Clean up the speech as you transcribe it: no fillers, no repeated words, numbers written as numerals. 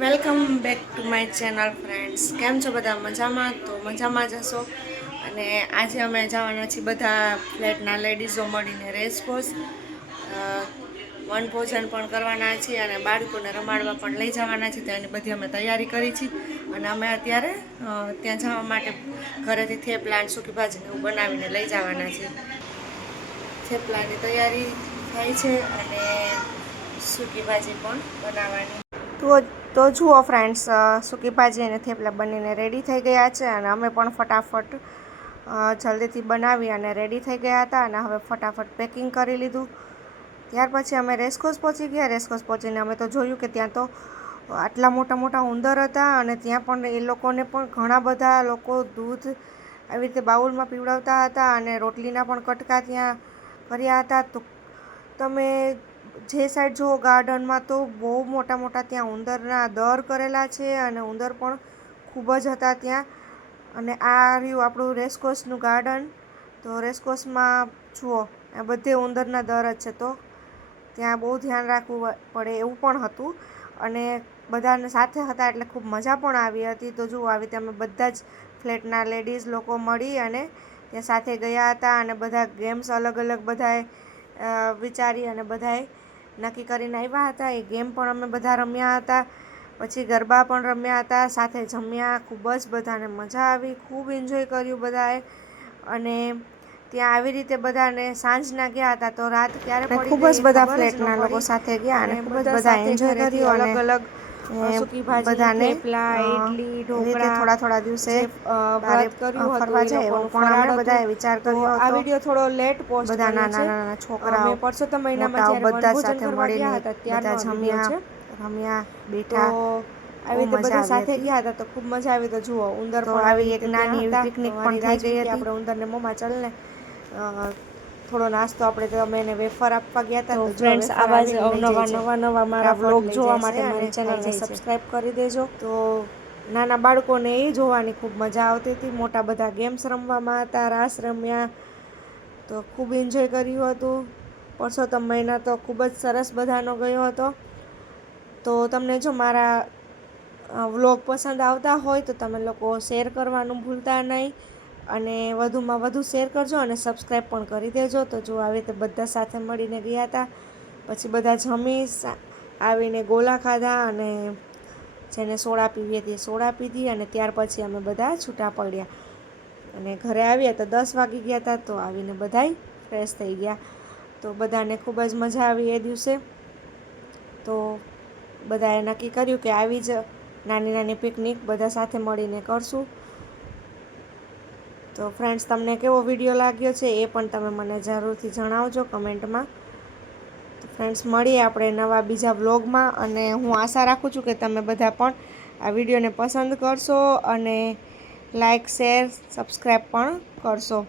Welcome back to my channel friends. કેમ છો બધા? મજામાં? તો મજામાં જ હશો. અને આજે અમે જવાના છીએ બધા ફ્લેટના લેડીઝો મળીને રેસકોર્સ. વનભોજન પણ કરવાના છીએ અને બાળકોને રમાડવા પણ લઈ જવાના છીએ. તો એની બધી અમે તૈયારી કરી છે. અને અમે અત્યારે ત્યાં જવા માટે ઘરેથી થેપલા સૂકી ભાજીને એવું બનાવીને લઈ જવાના છીએ. થેપલાની તૈયારી થાય છે અને સૂકી ભાજી પણ બનાવવાની. તો જુઓ ફ્રેન્ડ્સ, સૂકી ભાજી અને થેપલા બનીને રેડી થઈ ગયા છે અને અમે પણ ફટાફટ જલ્દીથી બનાવી અને રેડી થઈ ગયા હતા અને હવે ફટાફટ પેકિંગ કરી લીધું. ત્યાર પછી અમે રેસકોર્સ પહોંચી ગયા. રેસકોર્સ પહોંચીને અમે તો જોયું કે ત્યાં તો આટલા મોટા મોટા ઉંદર હતા અને ત્યાં પણ એ લોકોને પણ ઘણા બધા લોકો દૂધ આવી રીતે બાઉલમાં પીવડાવતા હતા અને રોટલીના પણ કટકા ત્યાં કર્યા હતા. તો તમે જે સાઈડ જુઓ ગાર્ડનમાં તો બહુ મોટા મોટા ત્યાં ઉંદરના દર કરેલા છે અને ઉંદર પણ ખૂબ જ હતા ત્યાં. અને આ રહ્યું આપણું રેસકોર્સનું ગાર્ડન. તો રેસકોર્સમાં જુઓ આ બધે ઉંદરના દર જ છે. તો ત્યાં બહુ ધ્યાન રાખવું પડે એવું પણ હતું અને બધાને સાથે હતા એટલે ખૂબ મજા પણ આવી હતી. તો જુઓ આવી રીતે અમે બધા જ ફ્લેટના લેડીઝ લોકો મળી અને ત્યાં સાથે ગયા હતા અને બધા ગેમ્સ અલગ અલગ બધાએ વિચારી અને બધાએ નક્કી કરીને આવ્યા હતા. એ ગેમ પણ અમે બધા રમ્યા હતા. પછી ગરબા પણ રમ્યા હતા, સાથે જમ્યા. ખૂબ જ બધાને મજા આવી, ખૂબ એન્જોય કર્યું બધાએ. અને ત્યાં આવી રીતે બધાને સાંજના ગયા હતા તો રાત ક્યારે પડી ખૂબ જ બધા ફ્લેટના લોકો સાથે ગયા અને ખૂબ જ બધા એન્જોય કર્યું. અલગ અલગ સૂકી ભાજી, થેપલા, ઇડલી, ઢોકળા થોડા થોડા દિવસે વ્રત કર્યું ફરવા જાય એવો પણ અમે બધાએ વિચાર કર્યો હતો. આ વિડીયો થોડો લેટ પોસ્ટ કર્યો છે. બધા નાના છોકરાઓ, મેં પરસોત્તમ મહિનામાં જ્યારે વનભોજન કરવા ગયા હતા ત્યારનો આ વિડીયો છે. રમ્યા, બેઠા, આવી રીતે બધા સાથે ગયા હતા તો ખૂબ મજા આવી. તો જુઓ ઉંદર પણ આવી એક નાની એવી પિકનિક પણ થઈ ગઈ હતી. આપણે ઉંદરને મમ્મા ચાલને થોડો નાસ્તો આપણે તો અમે એને વેફર આપવા ગયા હતા. તો ફ્રેન્ડ્સ, આવા જ નવા મારા વ્લોગ જોવા માટે મારી ચેનલને સબસ્ક્રાઈબ કરી દેજો. તો નાના બાળકોને એ જોવાની ખૂબ મજા આવતી હતી. મોટા બધા ગેમ્સ રમવામાં હતા, રાસ રમ્યા. તો ખૂબ એન્જોય કર્યું હતું. પરસોત્તમ મહિના તો ખૂબ જ સરસ બધાનો ગયો હતો. તો તમને જો મારા વ્લોગ પસંદ આવતા હોય તો તમે લોકો શેર કરવાનું ભૂલતા નહીં અને વધુમાં વધુ શેર કરજો અને સબસ્ક્રાઈબ પણ કરી દેજો. તો જો આવી રીતે બધા સાથે મળીને ગયા હતા. પછી બધા જમી આવીને ગોલા ખાધા અને જેને સોડા પીવી હતી સોડા પીધી અને ત્યાર પછી અમે બધા છૂટા પડ્યા અને ઘરે આવ્યા તો 10 વાગી ગયા હતા. તો આવીને બધાય ફ્રેશ થઈ ગયા. તો બધાને ખૂબ જ મજા આવી એ દિવસે. તો બધાએ નક્કી કર્યું કે આવી જ નાની નાની પિકનિક બધા સાથે મળીને કરશું. તો ફ્રેન્ડ્સ, તમને કેવો વિડીયો લાગ્યો છે એ પણ તમે મને જરૂરથી જણાવજો કમેન્ટમાં. તો ફ્રેન્ડ્સ, મળીએ આપણે નવા બીજા વ્લોગમાં અને હું આશા રાખું છું કે તમે બધા પણ આ વિડીયોને પસંદ કરશો અને લાઈક, શેર, સબસ્ક્રાઈબ પણ કરશો.